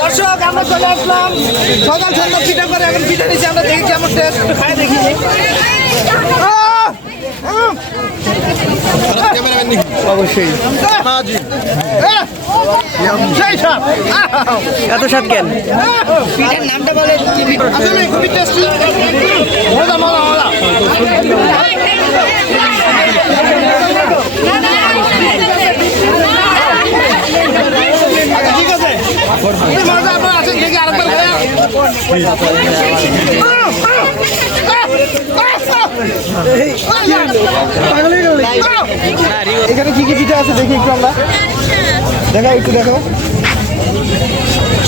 দর্শক আমরা চলে আসলাম সকাল সন্ধ্যা পিঠা করে এখন পিঠা নিচ্ছি আমরা দেখি কেমন টেস্ট খাই দেখি অবশ্যই এত স্বাদ কেন পিঠার নামটা বলে আসলে খুবই টেস্টি মজা মজা মজা ঠিক আছে মজা আপনার আছেন দেখি আরেকবার এখানে কি কি পিঠা আছে দেখি একটু আমরা দেখাও একটু দেখো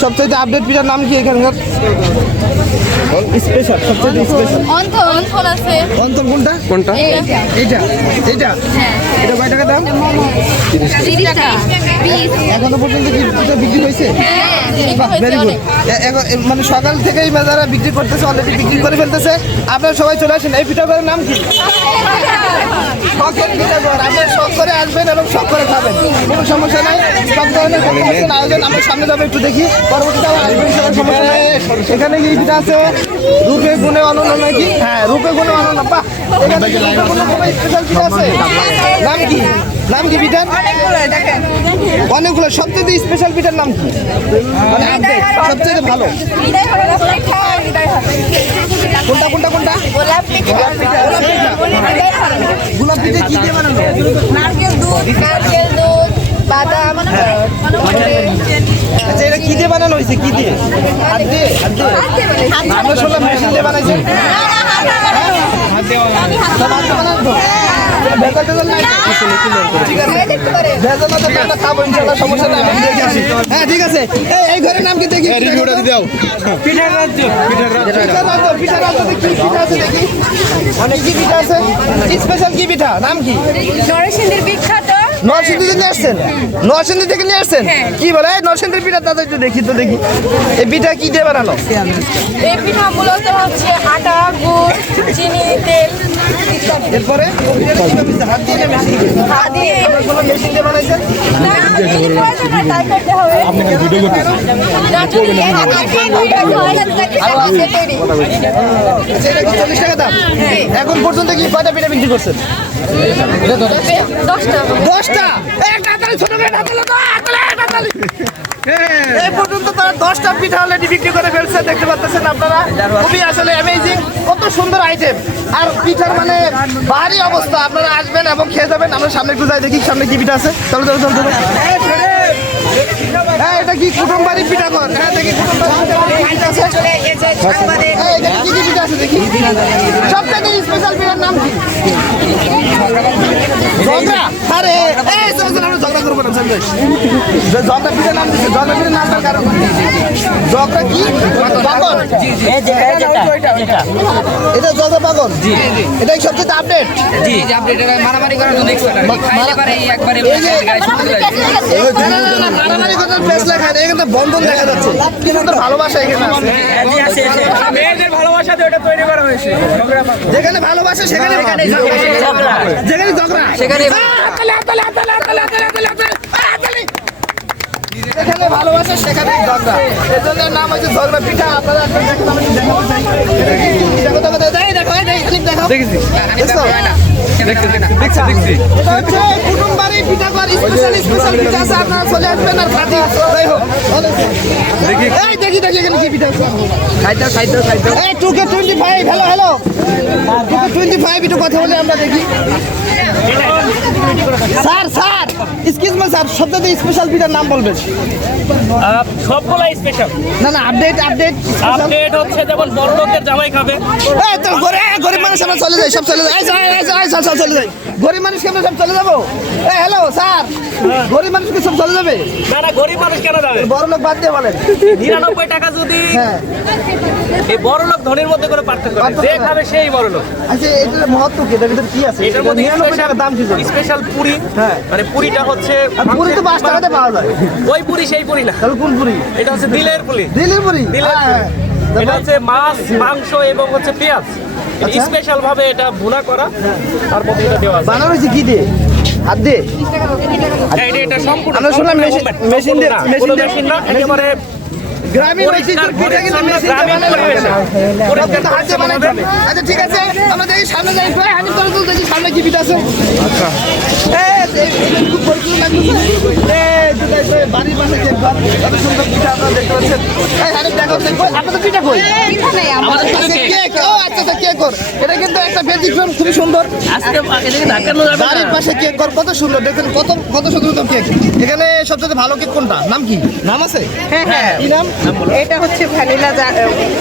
সবচেয়ে আপডেট পিঠার নাম কি এখানকার স্পেশাল সবচেয়ে স্পেশাল অন্তর আছে অন্তর কোনটা কোনটা এইটা এইটা এটা কয় টাকা দাম 30 টাকা পিস এখনো পর্যন্ত কি পিঠা বিক্রি হয়েছে ভেরি গুড মানে সকাল থেকেই যারা বিক্রি করতেছে অলরেডি বিক্রি করে ফেলতেছে আপনারা সবাই চলে আসেন এই পিঠাগুলোর নাম কি শখের পিঠাঘর আপনারা শখ করে আসবেন এবং শখ করে খাবেন কোনো সমস্যা নাই সব ধরনের আয়োজন আমরা সামনে যাবো একটু দেখি পরবর্তীতে আবার আসবেন সবার সমস্যা নাই এখানে কি পিঠা আছে রূপে গুণে অনন্য নাকি হ্যাঁ রূপে গুণে অনন্য বাহ এখানে কি রূপে গুণে কোনো স্পেশাল পিঠা আছে নাম কি পিঠার অনেকগুলো সবচেয়ে স্পেশাল পিঠার নাম কি মানে আপডেট সবচেয়ে ভালো কোনটা গোলাপ পিঠা গোলাপ পিঠা কি দিয়ে বানানো নারকেল দুধ বাদাম আচ্ছা এটা কি দিয়ে বানানো হয়েছে কি দিয়ে হাত দিয়ে আমরা শুনলাম মেশিন দিয়ে বানাইছে হ্যাঁ ঠিক আছে এই ঘরের নাম কি দেখি পিঠার রাজ্য দেখি অনেক কি পিঠা আছে স্পেশাল কি পিঠা নাম কি নরসিংদীর বিখ্যাত নরসিংদী থেকে নিয়ে আসছেন নরসিংদী থেকে নিয়ে আসছেন কি বলে নরসিংদীর পিঠা দাদা একটু দেখি এই পিঠা কি দিয়ে বানানো এই পিঠা মূলত হচ্ছে আটা গুড় চিনি তেল এরপরে হাত দিয়ে মেশিন দিয়ে বানাইছেন এখন পর্যন্ত কি কয়টা পিঠা বিক্রি করছেন 10টা এই পর্যন্ত তারা 10টা পিঠা অলরেডি বিক্রি করে ফেলছে দেখতে পাচ্ছেন আপনারা খুবই আসলে অ্যামেজিং কত সুন্দর আইটেম আর পিঠার মানে ভারী অবস্থা আপনারা আসবেন এবং খেয়ে যাবেন আমরা সামনে একটু যাই দেখি সামনে কি পিঠা আছে চলো হ্যাঁ এটা কি কুটুমবাড়ির পিঠা কর হ্যাঁ দেখি কি পিঠা আছে দেখি সবথেকে স্পেশাল পিঠার নাম কি ঝগড়া আরে আমরা ঝগড়া করবো না ঝগড়া পিঠার নাম দিচ্ছে ঝগড়া পিঠার নামটার কারণ ঝগড়া কি পাগল এটা ঝগড়া পাগল এটাই সবচেয়ে আপডেট মারামারি করার জন্য মারামারি করার ফেসলা খায় এখানে বন্ধন দেখা যাচ্ছে কিন্তু ভালোবাসা এখানে আছে মেয়েদের ভালোবাসা দিয়ে ওটা তৈরি করা হয়েছে যেখানে ভালোবাসা সেখানে যেখানে ঝগড়া সেখানে যেখানে ভালোবাসা সেখানে ঝগড়া এই জন্য নাম হচ্ছে ঝগড়া পিঠা আপনারা কুটুমবাড়ি পিঠা স্পেশাল পিঠা আছে আপনারা চলে আসবেন আর খাতি দেখি এখানে কি পিঠা খাইতে 2K25 হ্যালো 2K25 একটু কথা বলে আমরা দেখি স্যার এক্সকিউজ মি স্যার সবচেয়ে স্পেশাল পিঠার নাম বলবেন সবগুলাই স্পেশাল না আপডেট হচ্ছে যেমন বড় লোকের জামাই খাবে এই তো গরিব মানুষ আমরা চলে যাই, সব চলে যাই, চলে যাই। গরিব মানুষকে আমরা সব চলে যাবো? হ্যালো স্যার, গরিব মানুষকে সব চলে যাবে? না না, গরিব মানুষ কেন যাবে? বড় লোক বাদ দিয়ে বলেন। 99 টাকা যদি হ্যাঁ, এই বড় লোক ধনীর মধ্যে করে পার্থক্য নেই। যে খাবে সেই বড় লোক। আচ্ছা এটার মহত্ব কি? এটার ভিতরে কি আছে? এটার মধ্যে 99 টাকা দাম কি? স্পেশাল পুরি। হ্যাঁ। মানে পুরিটা হচ্ছে আর পুরি তো 5 টাকাতে পাওয়া যায়। ওই পুরি সেই পুরি না, তাহলে কোন পুরি? এটা হচ্ছে দিলের পুরি। দিল্লির পুরি? দিলের পুরি। হ্যাঁ। এটা হচ্ছে মাছ, মাংস এবং হচ্ছে পেঁয়াজ আচ্ছা। স্পেশাল ভাবে এটা ভুনা করা, তার মধ্যে এটা দেওয়া আছে। বানানো হয়েছে কি দিয়ে? হাত দিয়ে? হ্যাঁ, এটা সম্পূর্ণ আমরা শুনলাম মেশিন দিয়ে, কোনো মেশিন না, একেবারে গ্রামীণ ঐতিহ্যের পিঠা কিন্তু মেশিন দিয়ে গ্রামীণ বানানো হয় না। পরিবেশে। সব কিন্তু হাত দিয়ে বানাতে হবে। আচ্ছা ঠিক আছে, আমরা দেখি সামনে যাই। হানিফ করে তুল, দেখি সামনে কি পিঠা আছে। আচ্ছা খুব পরিচিত লাগতেছে। বাড়ির পাশে কেক ঘর, কত সুন্দর পিঠা আপনারা দেখতে পাচ্ছেন। হানিফ দেখো, আপনাদের পিঠা কই? আমাদের পাশে কেক। ও আচ্ছা আচ্ছা, কেক ঘর। এটা কিন্তু একটা ব্যতিক্রম, খুবই সুন্দর। বাড়ির পাশে কেক ঘর, কত সুন্দর দেখেন, কত সুন্দর কেক। এখানে সবচেয়ে ভালো কেক কোনটা? নাম কি? নাম আছে? হ্যাঁ হ্যাঁ, কি নাম? এটা হচ্ছে ভ্যানিলা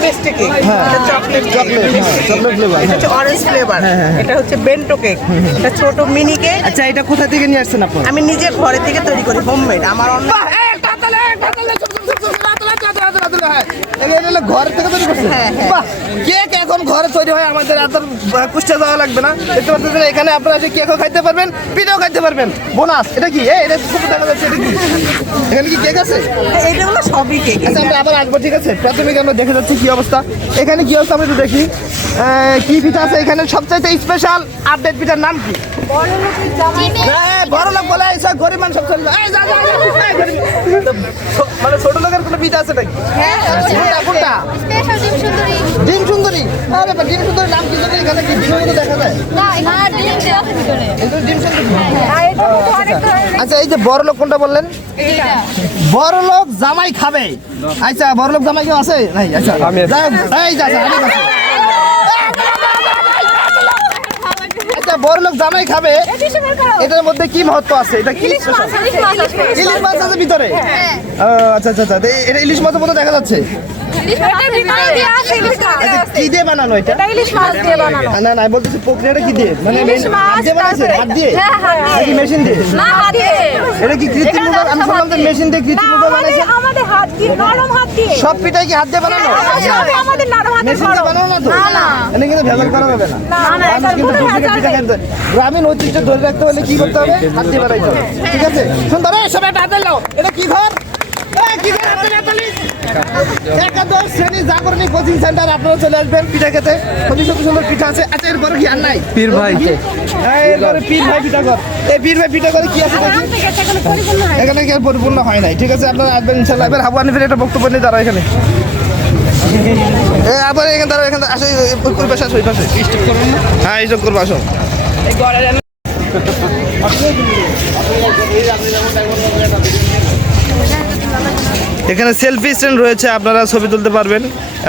পেস্ট্রি কেক, এটা চকলেট কেক, চকলেট ফ্লেভার। এটা হচ্ছে অরেঞ্জ ফ্লেভার, এটা হচ্ছে বেন্টো কেক, এটা ছোট মিনি কেক। আচ্ছা এটা কোথা থেকে নিয়ে আসছেন আপনারা? আমি নিজে ঘরে থেকে তৈরি করি, হোমমেড। আমার অন্য ঘর থেকে তৈরি করছেন? হ্যাঁ, হ্যাঁ। বাহ, কেক এখন ঘরে তৈরি হয়, আমাদের এত কুষ্টিয়া যাওয়া লাগবে না। দেখতে পাচ্ছেন এখানে আপনারা এসে কেকও খাইতে পারবেন, পিঠাও খাইতে পারবেন। বোনাস এটা কি? এটা ছোট দেখা যাচ্ছে, এটা কি? এখানে কি কেক আছে? এইগুলো সবই কেক। আচ্ছা আমরা আবার আসবো, ঠিক আছে? প্রাথমিক আমরা দেখে যাচ্ছি কি অবস্থা। এখানে কি অবস্থা আমরা একটু দেখি। কি পিঠা আছে এখানে? সবচাইতে স্পেশাল আপডেট পিঠার নাম কি? বড় লোক বলে এইসব গরিব মানুষ সব চলে যায়। এই যা, যা, যা, এই গরিব। মানে ছোট লোকের কোনো পিঠা আছে নাকি? কোনটা? ডিম সুন্দরী। আরে বা, ডিম সুন্দরী নাম কি জানি? এখানে কি ডিমের মতো দেখা যায়? এটা ডিম সুন্দরী। আচ্ছা এই যে বড় লোক কোনটা বললেন? বড় লোক জামাই খাবে। আচ্ছা বড় লোক জামাই কেউ আছে? নাই। আচ্ছা এই যা, আমি আছে। আচ্ছা বড় লোক জামাই খাবে, এটার মধ্যে কি মহত্ব আছে? এটা কি? ইলিশ মাছ আছে ভিতরে? ও আচ্ছা আচ্ছা আচ্ছা, এটা ইলিশ মাছের মতো দেখা যাচ্ছে। কি দিয়ে বানানো এটা? না না, আমি বলতেছি প্রক্রিয়াটা কি দিয়ে? মানে হাত দিয়ে বানাইছে? হাত দিয়ে নাকি মেশিন দিয়ে? এটা কি কৃত্রিম উপাদান? আমি শুনলাম যে মেশিন দিয়ে কৃত্রিম উপাদান বানাইছে। সব পিঠাই কি হাত দিয়ে বানানো? মেশিন দিয়ে বানানো না তো? এটা কিন্তু ভেজাল করা যাবে না। মানুষ কিন্তু দুধের পিঠা খাইতে, গ্রামীণ ঐতিহ্য ধরে রাখতে হলে কি করতে হবে? হাত দিয়ে বানাইতে হবে, ঠিক আছে? সুন্দর। সবাই একটা হাতে নাও। এটা কি ঘর? কি ঘর? একাদশ শ্রেণী জাগরণী কোচিং সেন্টার, আপনারা চলে আসবেন পিঠা খেতে। খুবই সুন্দর সুন্দর পিঠা আছে। আচ্ছা এরপরে কি আর নাই? পীর ভাই। এরপরে পীর ভাই পিঠা ঘর। এই পীর ভাই পিঠা ঘরে কি আছে দেখি? এখানে কি আর পরিপূর্ণ হয় নাই, ঠিক আছে? আপনারা আসবেন ইনশাল্লাহ। এবার হাবু হানিফের একটা বক্তব্য নিয়ে দাঁড়া এখানে। আবার এখানে দাঁড়াও, এখানে আসো, ওই পাশে আসো, ওই পাশে। হ্যাঁ এই করবো, আসো। এখানে সেলফি স্ট্যান্ড রয়েছে, আপনারা ছবি তুলতে পারবেন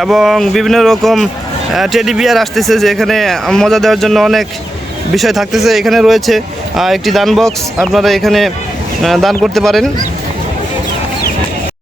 এবং বিভিন্ন রকম টেডি বিয়ার আসতেছে, যে এখানে মজা দেওয়ার জন্য অনেক বিষয় থাকতেছে। এখানে রয়েছে একটি দান বক্স, আপনারা এখানে দান করতে পারেন।